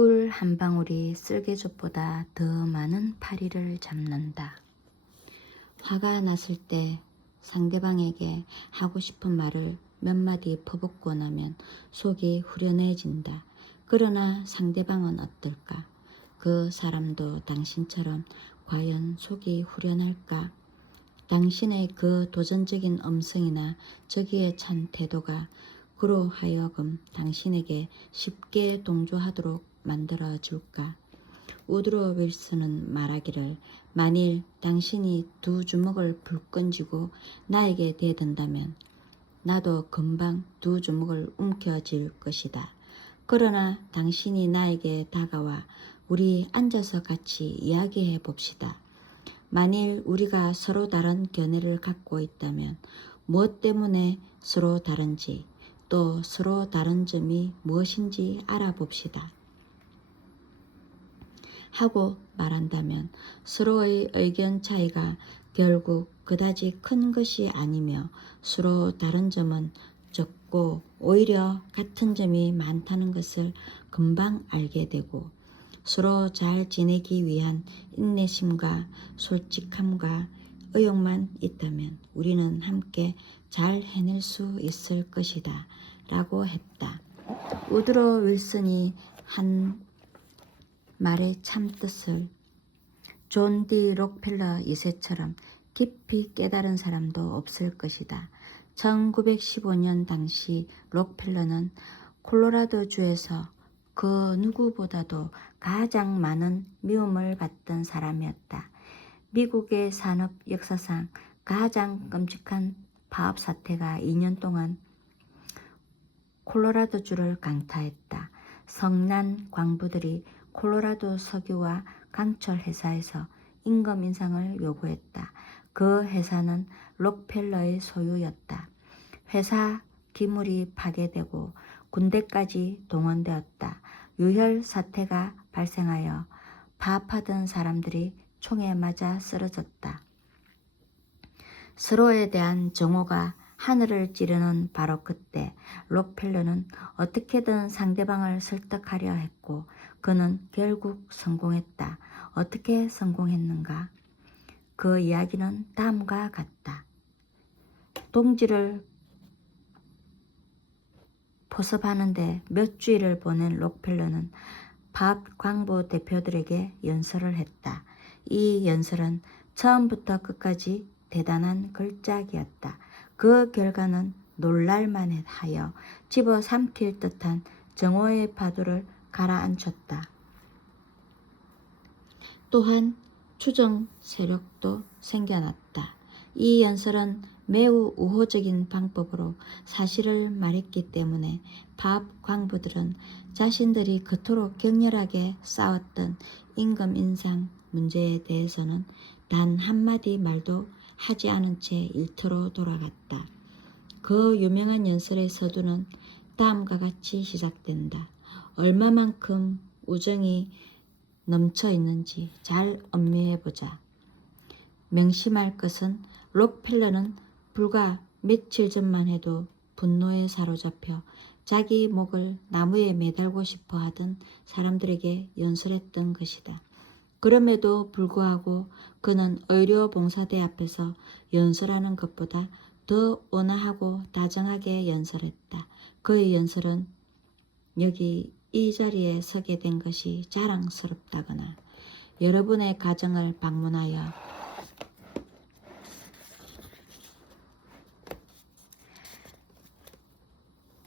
꿀 한 방울이 쓸개죽보다 더 많은 파리를 잡는다. 화가 났을 때 상대방에게 하고 싶은 말을 몇 마디 퍼붓고 나면 속이 후련해진다. 그러나 상대방은 어떨까? 그 사람도 당신처럼 과연 속이 후련할까? 당신의 그 도전적인 음성이나 저기에 찬 태도가 그로 하여금 당신에게 쉽게 동조하도록 만들어줄까? 우드로 윌슨은 말하기를, 만일 당신이 두 주먹을 불끈 쥐고 나에게 대든다면 나도 금방 두 주먹을 움켜쥘 것이다. 그러나 당신이 나에게 다가와 우리 앉아서 같이 이야기해 봅시다. 만일 우리가 서로 다른 견해를 갖고 있다면 무엇 때문에 서로 다른지, 또 서로 다른 점이 무엇인지 알아봅시다. 하고 말한다면 서로의 의견 차이가 결국 그다지 큰 것이 아니며 서로 다른 점은 적고 오히려 같은 점이 많다는 것을 금방 알게 되고, 서로 잘 지내기 위한 인내심과 솔직함과 의욕만 있다면 우리는 함께 잘 해낼 수 있을 것이다 라고 했다. 우드로 윌슨이 한 말의 참뜻을 존 디 록펠러 2세처럼 깊이 깨달은 사람도 없을 것이다. 1915년 당시 록펠러는 콜로라도주에서 그 누구보다도 가장 많은 미움을 받던 사람이었다. 미국의 산업 역사상 가장 끔찍한 파업 사태가 2년 동안 콜로라도주를 강타했다. 성난 광부들이 콜로라도 석유와 강철 회사에서 임금 인상을 요구했다. 그 회사는 록펠러의 소유였다. 회사 기물이 파괴되고 군대까지 동원되었다. 유혈 사태가 발생하여 파업하던 사람들이 총에 맞아 쓰러졌다. 서로에 대한 정오가 하늘을 찌르는 바로 그때 록펠러는 어떻게든 상대방을 설득하려 했고 그는 결국 성공했다. 어떻게 성공했는가? 그 이야기는 다음과 같다. 동지를 포섭하는데 몇 주일을 보낸 록펠러는 파업 광부 대표들에게 연설을 했다. 이 연설은 처음부터 끝까지 대단한 걸작이었다. 그 결과는 놀랄만하여 집어삼킬 듯한 정오의 파도를 가라앉혔다. 또한 추정 세력도 생겨났다. 이 연설은 매우 우호적인 방법으로 사실을 말했기 때문에 파업 광부들은 자신들이 그토록 격렬하게 싸웠던 임금 인상 문제에 대해서는 단 한마디 말도 하지 않은 채 일터로 돌아갔다. 그 유명한 연설의 서두는 다음과 같이 시작된다. 얼마만큼 우정이 넘쳐 있는지 잘 음미해보자. 명심할 것은 록펠러는 불과 며칠 전만 해도 분노에 사로잡혀 자기 목을 나무에 매달고 싶어 하던 사람들에게 연설했던 것이다. 그럼에도 불구하고 그는 의료봉사대 앞에서 연설하는 것보다 더 온화하고 다정하게 연설했다. 그의 연설은 여기 이 자리에 서게 된 것이 자랑스럽다거나 여러분의 가정을 방문하여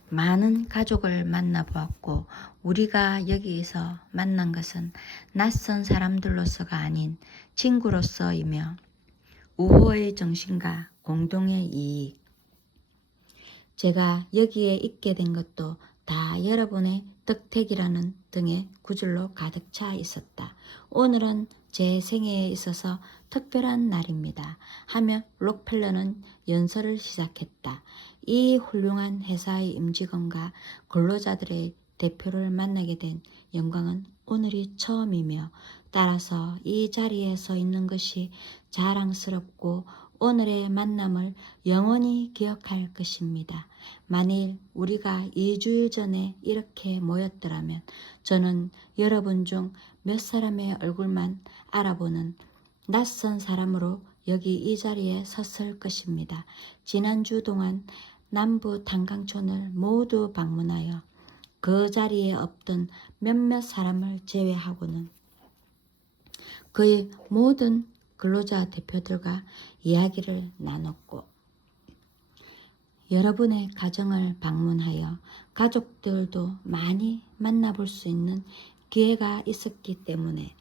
많은 가족을 만나보았고 우리가 여기에서 만난 것은 낯선 사람들로서가 아닌 친구로서이며 우호의 정신과 공동의 이익. 제가 여기에 있게 된 것도 다 여러분의 덕택이라는 등의 구절로 가득 차 있었다. 오늘은 제 생애에 있어서 특별한 날입니다. 하며 록펠러는 연설을 시작했다. 이 훌륭한 회사의 임직원과 근로자들의 대표를 만나게 된 영광은 오늘이 처음이며 따라서 이 자리에 서 있는 것이 자랑스럽고 오늘의 만남을 영원히 기억할 것입니다. 만일 우리가 2주일 전에 이렇게 모였더라면 저는 여러분 중 몇 사람의 얼굴만 알아보는 낯선 사람으로 여기 이 자리에 섰을 것입니다. 지난주 동안 남부 단강촌을 모두 방문하여 그 자리에 없던 몇몇 사람을 제외하고는 그의 모든 근로자 대표들과 이야기를 나눴고 여러분의 가정을 방문하여 가족들도 많이 만나볼 수 있는 기회가 있었기 때문에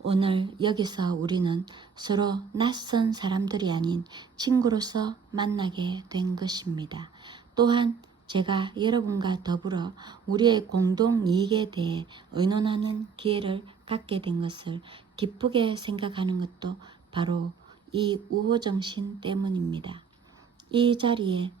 오늘 여기서 우리는 서로 낯선 사람들이 아닌 친구로서 만나게 된 것입니다. 또한 제가 여러분과 더불어 우리의 공동 이익에 대해 의논하는 기회를 갖게 된 것을 기쁘게 생각하는 것도 바로 이 우호정신 때문입니다. 이 자리에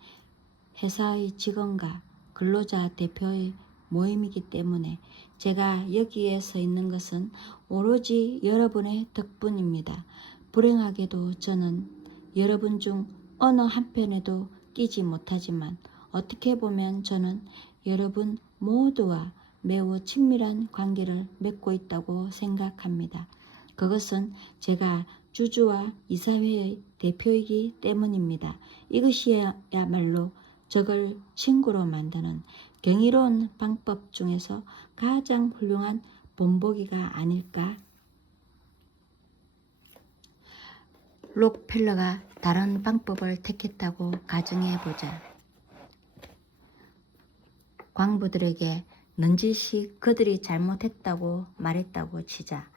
회사의 직원과 근로자 대표의 모임이기 때문에 제가 여기에 서 있는 것은 오로지 여러분의 덕분입니다. 불행하게도 저는 여러분 중 어느 한편에도 끼지 못하지만 어떻게 보면 저는 여러분 모두와 매우 친밀한 관계를 맺고 있다고 생각합니다. 그것은 제가 주주와 이사회의 대표이기 때문입니다. 이것이야말로 적을 친구로 만드는 경이로운 방법 중에서 가장 훌륭한 본보기가 아닐까? 록펠러가 다른 방법을 택했다고 가정해보자. 광부들에게 넌지시 그들이 잘못했다고 말했다고 치자.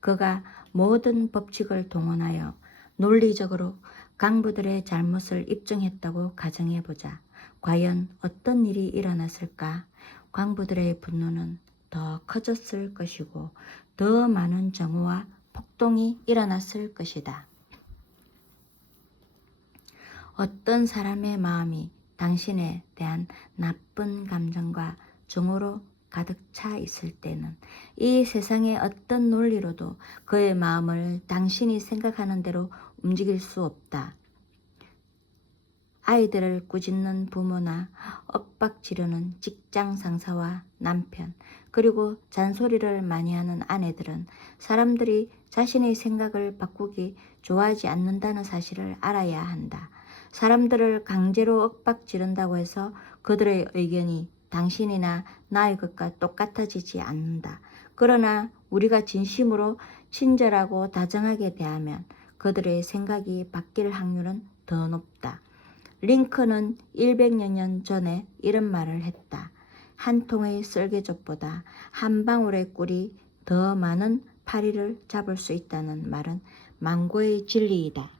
그가 모든 법칙을 동원하여 논리적으로 강부들의 잘못을 입증했다고 가정해보자. 과연 어떤 일이 일어났을까? 광부들의 분노는 더 커졌을 것이고 더 많은 정오와 폭동이 일어났을 것이다. 어떤 사람의 마음이 당신에 대한 나쁜 감정과 정오로 가득 차 있을 때는 이 세상의 어떤 논리로도 그의 마음을 당신이 생각하는 대로 움직일 수 없다. 아이들을 꾸짖는 부모나 엇박 지르는 직장 상사와 남편, 그리고 잔소리를 많이 하는 아내들은 사람들이 자신의 생각을 바꾸기 좋아하지 않는다는 사실을 알아야 한다. 사람들을 강제로 엇박 지른다고 해서 그들의 의견이 당신이나 나의 것과 똑같아지지 않는다. 그러나 우리가 진심으로 친절하고 다정하게 대하면 그들의 생각이 바뀔 확률은 더 높다. 링컨은 100여 년 전에 이런 말을 했다. 한 통의 썰개젓보다 한 방울의 꿀이 더 많은 파리를 잡을 수 있다는 말은 망고의 진리이다.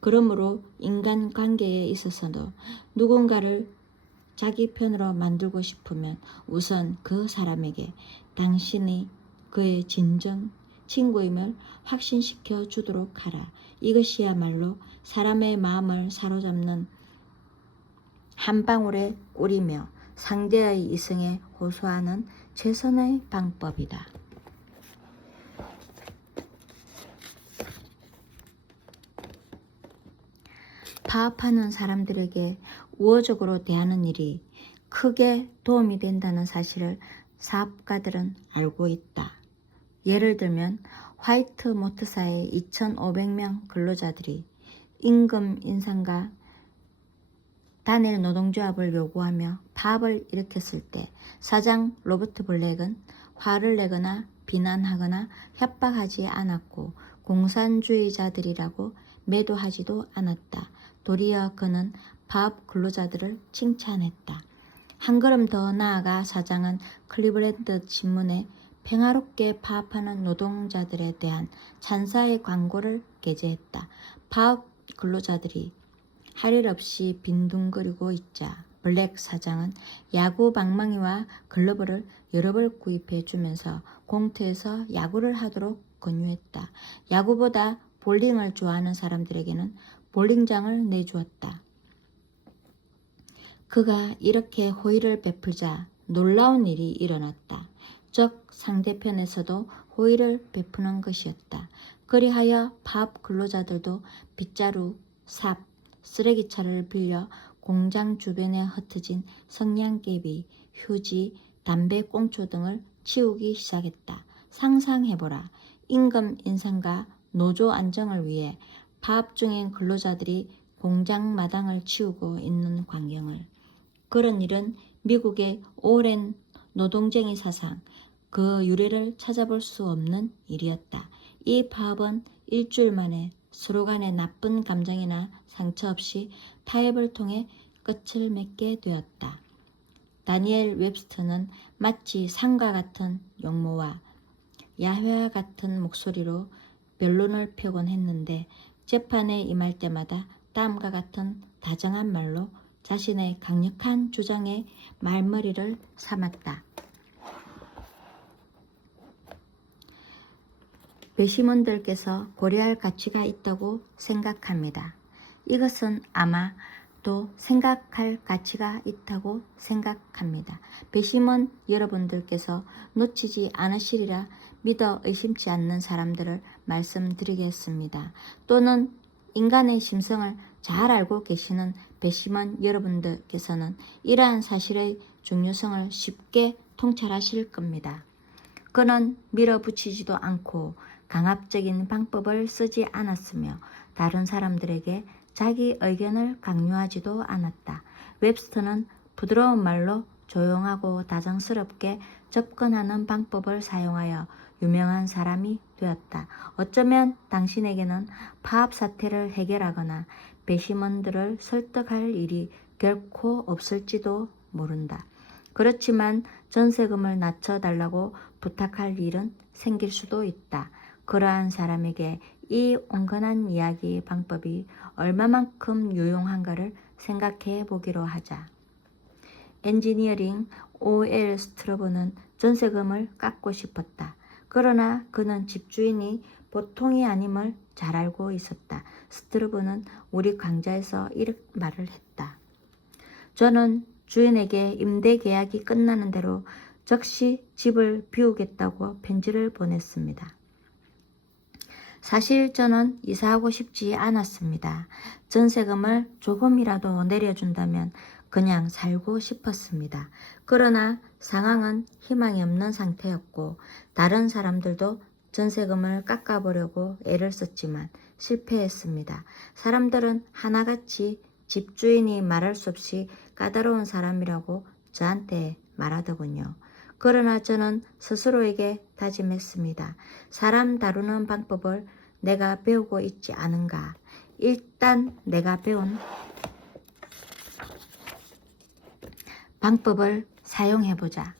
그러므로 인간관계에 있어서도 누군가를 자기 편으로 만들고 싶으면 우선 그 사람에게 당신이 그의 진정 친구임을 확신시켜 주도록 하라. 이것이야말로 사람의 마음을 사로잡는 한 방울의 꿀이며 상대의 이성에 호소하는 최선의 방법이다. 파업하는 사람들에게 우호적으로 대하는 일이 크게 도움이 된다는 사실을 사업가들은 알고 있다. 예를 들면 화이트 모트사의 2,500명 근로자들이 임금 인상과 단일 노동조합을 요구하며 파업을 일으켰을 때 사장 로버트 블랙은 화를 내거나 비난하거나 협박하지 않았고 공산주의자들이라고 매도하지도 않았다. 도리어 그는 파업 근로자들을 칭찬했다. 한 걸음 더 나아가 사장은 클리블랜드 신문에 평화롭게 파업하는 노동자들에 대한 찬사의 광고를 게재했다. 파업 근로자들이 할 일 없이 빈둥거리고 있자 블랙 사장은 야구 방망이와 글러브를 여러 벌 구입해 주면서 공터에서 야구를 하도록 권유했다. 야구보다 볼링을 좋아하는 사람들에게는 볼링장을 내주었다. 그가 이렇게 호의를 베풀자 놀라운 일이 일어났다. 즉 상대편에서도 호의를 베푸는 것이었다. 그리하여 파업 근로자들도 빗자루, 삽, 쓰레기차를 빌려 공장 주변에 흩어진 성냥개비, 휴지, 담배 꽁초 등을 치우기 시작했다. 상상해보라. 임금 인상과 노조 안정을 위해 파업 중인 근로자들이 공장 마당을 치우고 있는 광경을. 그런 일은 미국의 오랜 노동쟁의 사상, 그 유래를 찾아볼 수 없는 일이었다. 이 파업은 일주일 만에 서로 간의 나쁜 감정이나 상처 없이 타협을 통해 끝을 맺게 되었다. 다니엘 웹스터는 마치 상과 같은 용모와 야훼와 같은 목소리로 변론을 펴곤 했는데 재판에 임할 때마다 다음과 같은 다정한 말로 자신의 강력한 주장의 말머리를 삼았다. 배심원들께서 고려할 가치가 있다고 생각합니다. 이것은 아마 또 생각할 가치가 있다고 생각합니다. 배심원 여러분들께서 놓치지 않으시리라 믿어 의심치 않는 사람들을 말씀드리겠습니다. 또는 인간의 심성을 잘 알고 계시는 배심원 여러분들께서는 이러한 사실의 중요성을 쉽게 통찰하실 겁니다. 그는 밀어붙이지도 않고 강압적인 방법을 쓰지 않았으며 다른 사람들에게 자기 의견을 강요하지도 않았다. 웹스터는 부드러운 말로 조용하고 다정스럽게 접근하는 방법을 사용하여 유명한 사람이 되었다. 어쩌면 당신에게는 파업 사태를 해결하거나 배심원들을 설득할 일이 결코 없을지도 모른다. 그렇지만 전세금을 낮춰달라고 부탁할 일은 생길 수도 있다. 그러한 사람에게 이 온건한 이야기 방법이 얼마만큼 유용한가를 생각해 보기로 하자. 엔지니어링 O.L. 스트러브는 전세금을 깎고 싶었다. 그러나 그는 집주인이 보통이 아님을 잘 알고 있었다. 스트러브는 우리 강좌에서 이렇게 말을 했다. 저는 주인에게 임대 계약이 끝나는 대로 즉시 집을 비우겠다고 편지를 보냈습니다. 사실 저는 이사하고 싶지 않았습니다. 전세금을 조금이라도 내려준다면 그냥 살고 싶었습니다. 그러나 상황은 희망이 없는 상태였고 다른 사람들도 전세금을 깎아보려고 애를 썼지만 실패했습니다. 사람들은 하나같이 집주인이 말할 수 없이 까다로운 사람이라고 저한테 말하더군요. 그러나 저는 스스로에게 다짐했습니다. 사람 다루는 방법을 내가 배우고 있지 않은가. 일단 내가 배운 방법을 사용해보자.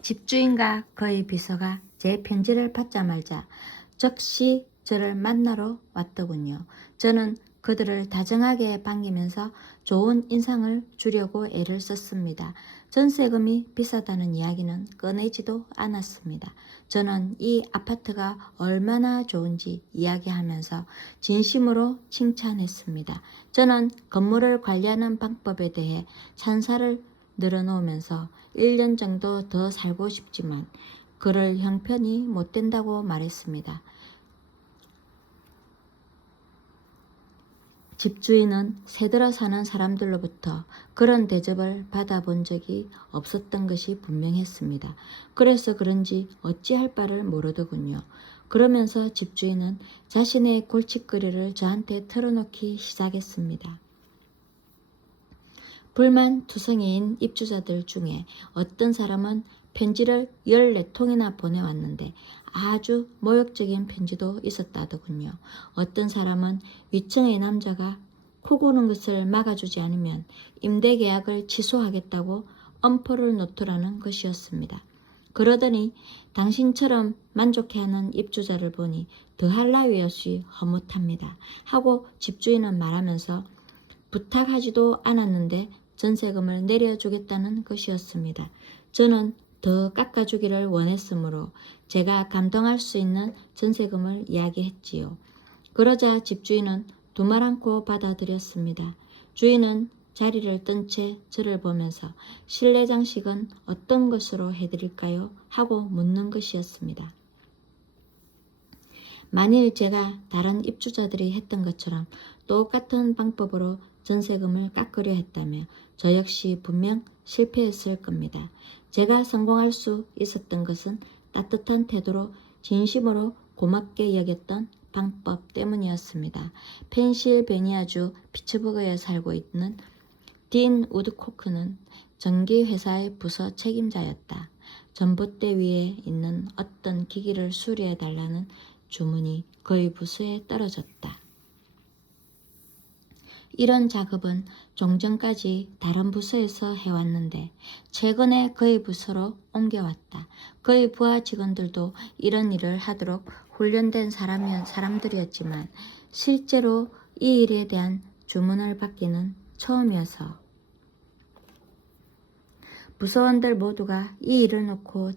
집주인과 그의 비서가 제 편지를 받자마자 즉시 저를 만나러 왔더군요. 저는 그들을 다정하게 반기면서 좋은 인상을 주려고 애를 썼습니다. 전세금이 비싸다는 이야기는 꺼내지도 않았습니다. 저는 이 아파트가 얼마나 좋은지 이야기하면서 진심으로 칭찬했습니다. 저는 건물을 관리하는 방법에 대해 찬사를 늘어놓으면서 1년 정도 더 살고 싶지만 그럴 형편이 못 된다고 말했습니다. 집주인은 새들어 사는 사람들로부터 그런 대접을 받아본 적이 없었던 것이 분명했습니다. 그래서 그런지 어찌할 바를 모르더군요. 그러면서 집주인은 자신의 골칫거리를 저한테 털어놓기 시작했습니다. 불만투성이인 입주자들 중에 어떤 사람은 편지를 14통이나 보내왔는데 아주 모욕적인 편지도 있었다더군요. 어떤 사람은 위층의 남자가 코 고는 것을 막아주지 않으면 임대계약을 취소하겠다고 엄포를 놓더라는 것이었습니다. 그러더니 당신처럼 만족해하는 입주자를 보니 더할 나위 없이 허무합니다. 하고 집주인은 말하면서 부탁하지도 않았는데 전세금을 내려주겠다는 것이었습니다. 저는 더 깎아주기를 원했으므로 제가 감당할 수 있는 전세금을 이야기했지요. 그러자 집주인은 두말 않고 받아들였습니다. 주인은 자리를 뜬 채 저를 보면서 실내 장식은 어떤 것으로 해드릴까요? 하고 묻는 것이었습니다. 만일 제가 다른 입주자들이 했던 것처럼 똑같은 방법으로 전세금을 깎으려 했다면 저 역시 분명 실패했을 겁니다. 제가 성공할 수 있었던 것은 따뜻한 태도로 진심으로 고맙게 여겼던 방법 때문이었습니다. 펜실베니아주 피츠버그에 살고 있는 딘 우드코크는 전기회사의 부서 책임자였다. 전봇대 위에 있는 어떤 기기를 수리해달라는 주문이 그의 부서에 떨어졌다. 이런 작업은 종전까지 다른 부서에서 해왔는데 최근에 그의 부서로 옮겨왔다. 그의 부하 직원들도 이런 일을 하도록 훈련된 사람들이었지만 실제로 이 일에 대한 주문을 받기는 처음이어서 부서원들 모두가 이 일을 놓고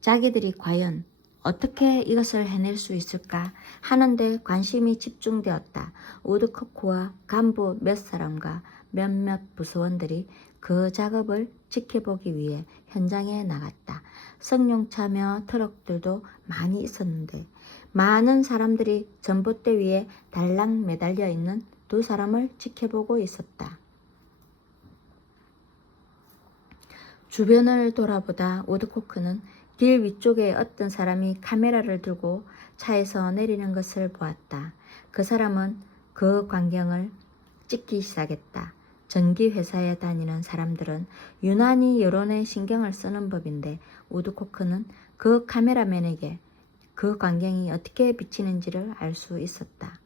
자기들이 과연 어떻게 이것을 해낼 수 있을까 하는 데 관심이 집중되었다. 우드코크와 간부 몇 사람과 몇몇 부서원들이 그 작업을 지켜보기 위해 현장에 나갔다. 승용차며 트럭들도 많이 있었는데 많은 사람들이 전봇대 위에 달랑 매달려 있는 두 사람을 지켜보고 있었다. 주변을 돌아보다 우드코크는 길 위쪽에 어떤 사람이 카메라를 들고 차에서 내리는 것을 보았다. 그 사람은 그 광경을 찍기 시작했다. 전기회사에 다니는 사람들은 유난히 여론에 신경을 쓰는 법인데 우드코크는 그 카메라맨에게 그 광경이 어떻게 비치는지를 알 수 있었다.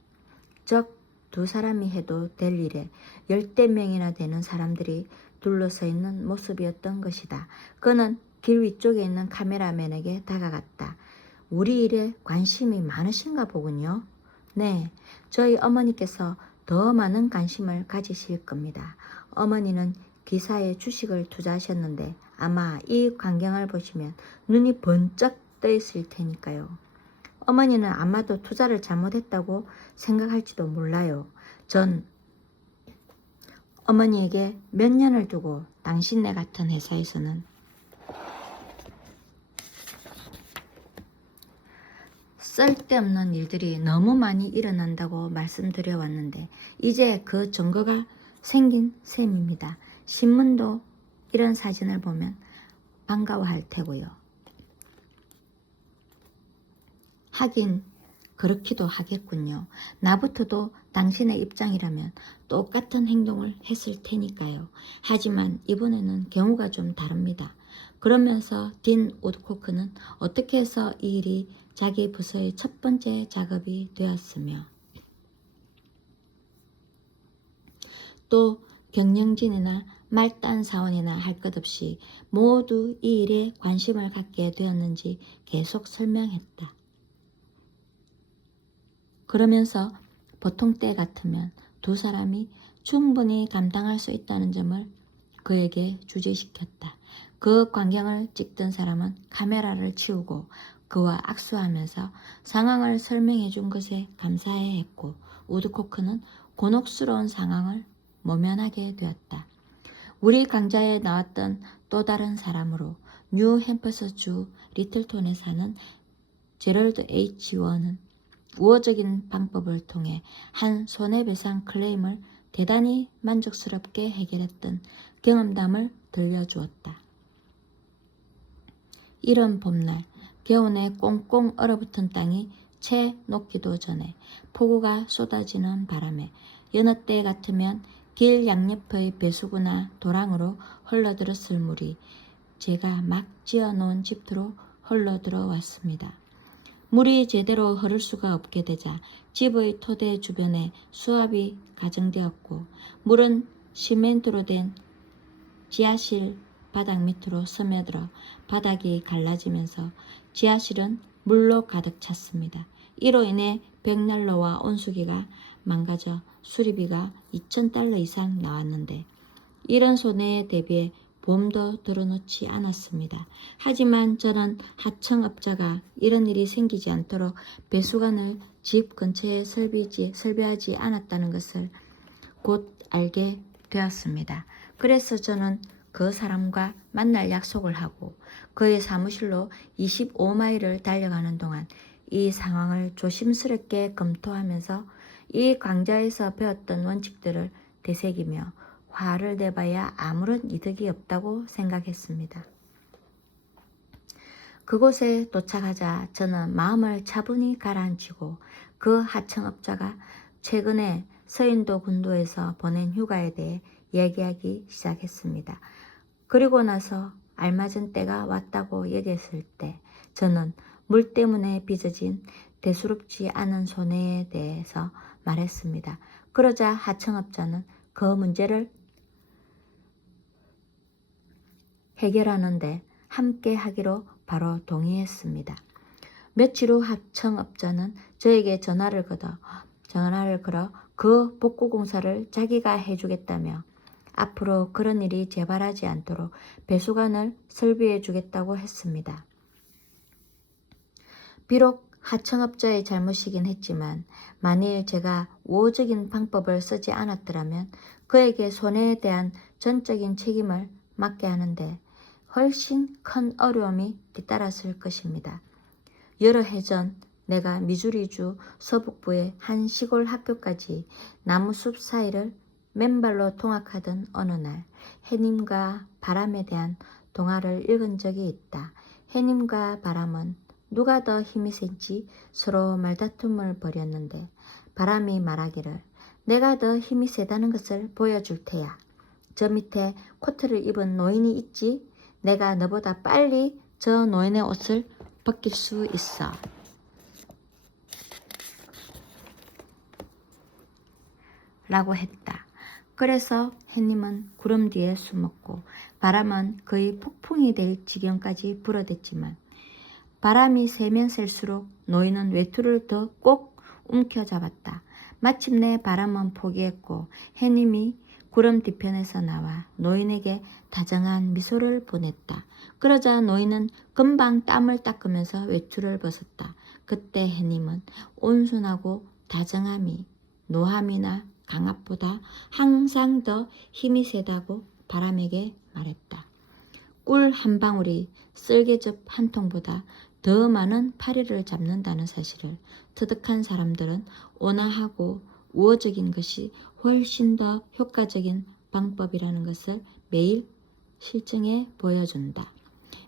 적 두 사람이 해도 될 일에 10대 명이나 되는 사람들이 둘러서 있는 모습이었던 것이다. 그는 길 위쪽에 있는 카메라맨에게 다가갔다. 우리 일에 관심이 많으신가 보군요. 네, 저희 어머니께서 더 많은 관심을 가지실 겁니다. 어머니는 기사에 주식을 투자하셨는데 아마 이 광경을 보시면 눈이 번쩍 떠 있을 테니까요. 어머니는 아마도 투자를 잘못했다고 생각할지도 몰라요. 전 어머니에게 몇 년을 두고 당신네 같은 회사에서는 쓸데없는 일들이 너무 많이 일어난다고 말씀드려 왔는데 이제 그 증거가 생긴 셈입니다. 신문도 이런 사진을 보면 반가워할 테고요. 하긴 그렇기도 하겠군요. 나부터도 당신의 입장이라면 똑같은 행동을 했을 테니까요. 하지만 이번에는 경우가 좀 다릅니다. 그러면서 딘 우드코크는 어떻게 해서 이 일이 자기 부서의 첫 번째 작업이 되었으며 또 경영진이나 말단 사원이나 할 것 없이 모두 이 일에 관심을 갖게 되었는지 계속 설명했다. 그러면서 보통 때 같으면 두 사람이 충분히 감당할 수 있다는 점을 그에게 주지시켰다. 그 광경을 찍던 사람은 카메라를 치우고 그와 악수하면서 상황을 설명해 준 것에 감사해 했고 우드코크는 곤혹스러운 상황을 모면하게 되었다. 우리 강좌에 나왔던 또 다른 사람으로 뉴햄퍼셔주 리틀톤에 사는 제럴드 H. 원은 우호적인 방법을 통해 한 손해배상 클레임을 대단히 만족스럽게 해결했던 경험담을 들려주었다. 이런 봄날 겨우내 꽁꽁 얼어붙은 땅이 채 녹기도 전에 폭우가 쏟아지는 바람에 여느 때 같으면 길 양옆의 배수구나 도랑으로 흘러들었을 물이 제가 막 지어놓은 집터로 흘러들어왔습니다. 물이 제대로 흐를 수가 없게 되자 집의 토대 주변에 수압이 가정되었고 물은 시멘트로 된 지하실 바닥 밑으로 스며들어 바닥이 갈라지면서 지하실은 물로 가득 찼습니다. 이로 인해 벽난로와 온수기가 망가져 수리비가 $2,000 이상 나왔는데 이런 손해에 대비해 보험도 들어놓지 않았습니다. 하지만 저는 하청업자가 이런 일이 생기지 않도록 배수관을 집 근처에 설비하지 않았다는 것을 곧 알게 되었습니다. 그래서 저는 그 사람과 만날 약속을 하고 그의 사무실로 25마일을 달려가는 동안 이 상황을 조심스럽게 검토하면서 이 강좌에서 배웠던 원칙들을 되새기며 화를 내봐야 아무런 이득이 없다고 생각했습니다. 그곳에 도착하자 저는 마음을 차분히 가라앉히고 그 하청업자가 최근에 서인도 군도에서 보낸 휴가에 대해 얘기하기 시작했습니다. 그리고 나서 알맞은 때가 왔다고 얘기했을 때 저는 물 때문에 빚어진 대수롭지 않은 손해에 대해서 말했습니다. 그러자 하청업자는 그 문제를 해결하는데 함께 하기로 바로 동의했습니다. 며칠 후 하청업자는 저에게 전화를 걸어 그 복구공사를 자기가 해주겠다며 앞으로 그런 일이 재발하지 않도록 배수관을 설비해 주겠다고 했습니다. 비록 하청업자의 잘못이긴 했지만 만일 제가 우호적인 방법을 쓰지 않았더라면 그에게 손해에 대한 전적인 책임을 맡게 하는데 훨씬 큰 어려움이 뒤따랐을 것입니다. 여러 해 전 내가 미주리주 서북부의 한 시골 학교까지 나무숲 사이를 맨발로 통학하던 어느 날 해님과 바람에 대한 동화를 읽은 적이 있다. 해님과 바람은 누가 더 힘이 센지 서로 말다툼을 벌였는데 바람이 말하기를 내가 더 힘이 세다는 것을 보여줄 테야. 저 밑에 코트를 입은 노인이 있지? 내가 너보다 빨리 저 노인의 옷을 벗길 수 있어. 라고 했다. 그래서 해님은 구름 뒤에 숨었고 바람은 거의 폭풍이 될 지경까지 불어댔지만 바람이 세면 셀수록 노인은 외투를 더 꼭 움켜잡았다. 마침내 바람은 포기했고 해님이 구름 뒤편에서 나와 노인에게 다정한 미소를 보냈다. 그러자 노인은 금방 땀을 닦으면서 외투를 벗었다. 그때 해님은 온순하고 다정함이 노함이나 강압보다 항상 더 힘이 세다고 바람에게 말했다. 꿀 한 방울이 쓸개즙 한 통보다 더 많은 파리를 잡는다는 사실을 터득한 사람들은 온화하고 우호적인 것이 훨씬 더 효과적인 방법이라는 것을 매일 실증해 보여준다.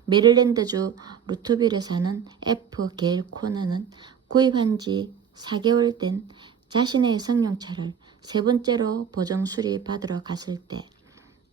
메릴랜드주 루트빌에 사는 F. 게일 코너는 구입한 지 4개월 된 자신의 승용차를 세 번째로 보정 수리 받으러 갔을 때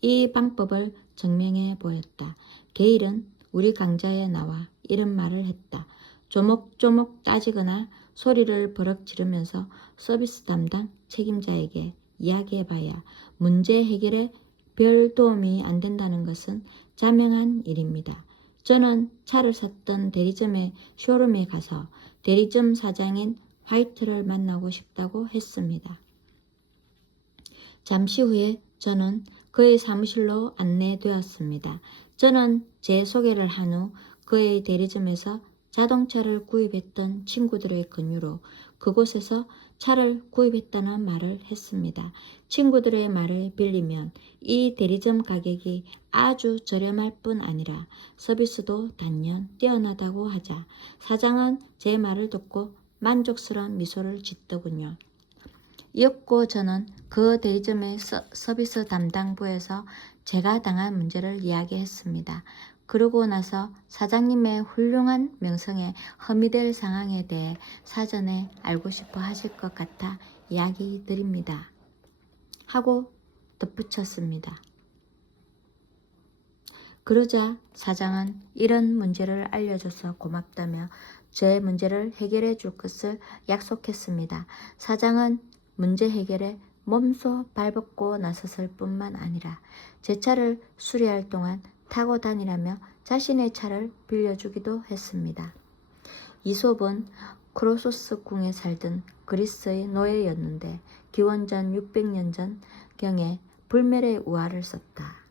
이 방법을 증명해 보였다. 게일은 우리 강좌에 나와 이런 말을 했다. 조목조목 따지거나 소리를 버럭 지르면서 서비스 담당 책임자에게 이야기해봐야 문제 해결에 별 도움이 안 된다는 것은 자명한 일입니다. 저는 차를 샀던 대리점의 쇼룸에 가서 대리점 사장인 화이트를 만나고 싶다고 했습니다. 잠시 후에 저는 그의 사무실로 안내되었습니다. 저는 제 소개를 한 후 그의 대리점에서 자동차를 구입했던 친구들의 권유로 그곳에서 차를 구입했다는 말을 했습니다. 친구들의 말을 빌리면 이 대리점 가격이 아주 저렴할 뿐 아니라 서비스도 단연 뛰어나다고 하자 사장은 제 말을 듣고 만족스러운 미소를 짓더군요. 이었고 저는 그 대리점의 서비스 담당부에서 제가 당한 문제를 이야기했습니다. 그러고 나서 사장님의 훌륭한 명성에 험이 될 상황에 대해 사전에 알고 싶어 하실 것 같아 이야기 드립니다. 하고 덧붙였습니다. 그러자 사장은 이런 문제를 알려줘서 고맙다며 제 문제를 해결해 줄 것을 약속했습니다. 사장은 문제 해결에 몸소 발벗고 나섰을 뿐만 아니라 제 차를 수리할 동안 타고 다니라며 자신의 차를 빌려주기도 했습니다. 이솝은 크로소스 궁에 살던 그리스의 노예였는데 기원전 600년 전경에 불멸의 우화를 썼다.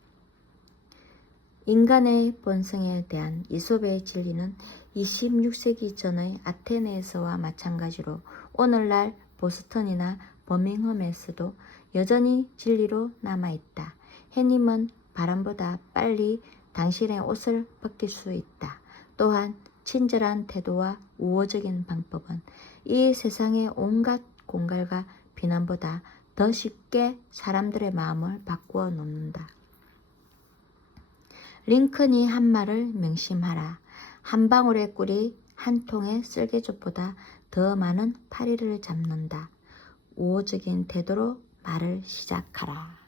인간의 본성에 대한 이솝의 진리는 26세기 전의 아테네에서와 마찬가지로 오늘날 보스턴이나 버밍엄에서도 여전히 진리로 남아있다. 해님은 바람보다 빨리 당신의 옷을 벗길 수 있다. 또한 친절한 태도와 우호적인 방법은 이 세상의 온갖 공갈과 비난보다 더 쉽게 사람들의 마음을 바꾸어 놓는다. 링컨이 한 말을 명심하라. 한 방울의 꿀이 한 통의 쓸개죽보다 더 많은 파리를 잡는다. 우호적인 태도로 말을 시작하라.